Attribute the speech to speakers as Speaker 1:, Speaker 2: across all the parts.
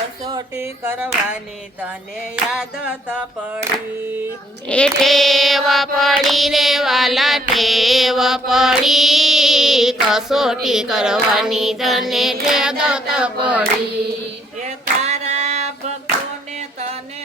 Speaker 1: કસોટી કરવાની તને યાદ તો પડી.
Speaker 2: એ ટેવ પડી રે વાલા ટેવ પડી. કસોટી કરવાની તને યાદ પડી.
Speaker 1: એ તારા ભક્તોને તને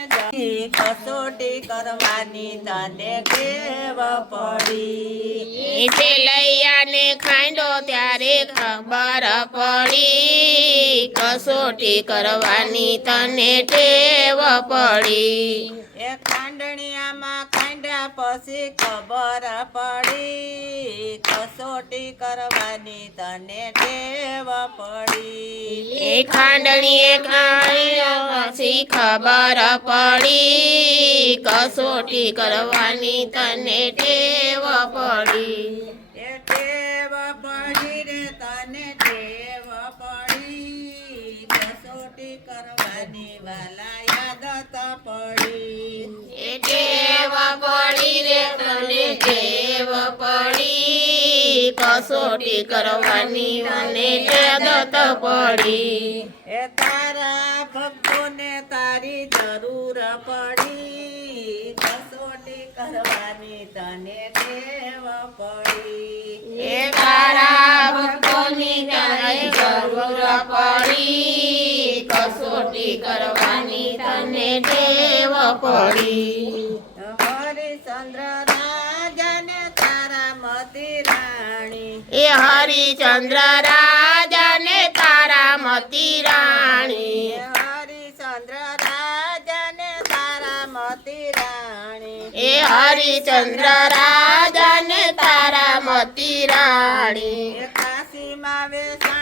Speaker 1: કસોટી કરવાની તને કેવ પડી.
Speaker 2: એ લઈ આને ખાંડો ત્યારે ખબર પડી. કસોટી કરવાની તને ટેવ પડી.
Speaker 1: એ ખાંડણિયામાં ખાંડ્યા પછી ખબર પડી. કસોટી કરવાની તને ટેવ પડી.
Speaker 2: એ ખાંડણીએ ખાંડ્યો પછી ખબર પડી. કસોટી કરવાની તને ટેવ પડી.
Speaker 1: વાલા યાદ પડી.
Speaker 2: ટેવ પડી રે તને ટેવ પડી. કસોટી કરવાની મને આદત પડી.
Speaker 1: એ તારા ભક્તોને તારી જરૂર પડી. કસોટી કરવાની તને દેવ પડી
Speaker 2: કસોટી કરવાની તને ટેવ પડી.
Speaker 1: હરિચંદ્ર રાજાને તારા મતી રાણી.
Speaker 2: એ હરિચંદ્ર રાજાને તારા મતી રાણી.
Speaker 1: હરિચંદ્ર રાજાને તારા મતી રાણી.
Speaker 2: એ હરિચંદ્ર રાજાને તારા મતી રાણી.
Speaker 1: કાશીમાં પછી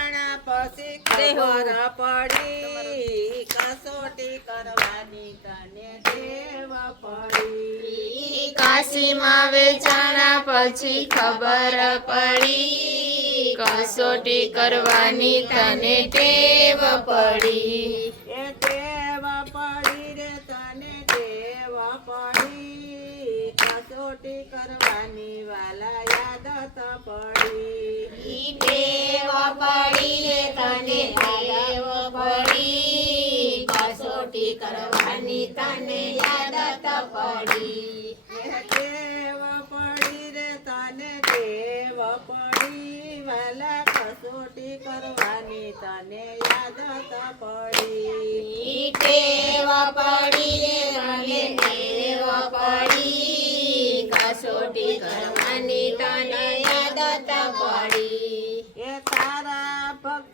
Speaker 1: ખબર પડી કસોટી કરવાની તને ટેવ પડી.
Speaker 2: કાશીમાં વેચાણા પછી ખબર પડી. કસોટી કરવાની તને ટેવ પડી.
Speaker 1: એ ટેવ પડી રે તને ટેવ પડી. કસોટી કરવાની વાલા યાદ પડી
Speaker 2: રે તને ટેવ પડી કસોટી કરવાની તને યાદ પડી.
Speaker 1: દેવ પડી રે તને દેવ પડી. વાલા કસોટી કરવાની તને યાદ પડી.
Speaker 2: દેવ પડી રે તને દેવ પડી. કસોટી કરવાની તને યાદ પડી.
Speaker 1: એ તારા ભક્તોને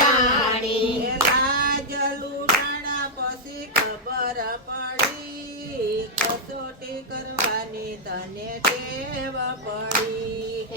Speaker 1: કસોટી કરવાની તને ટેવ પડી.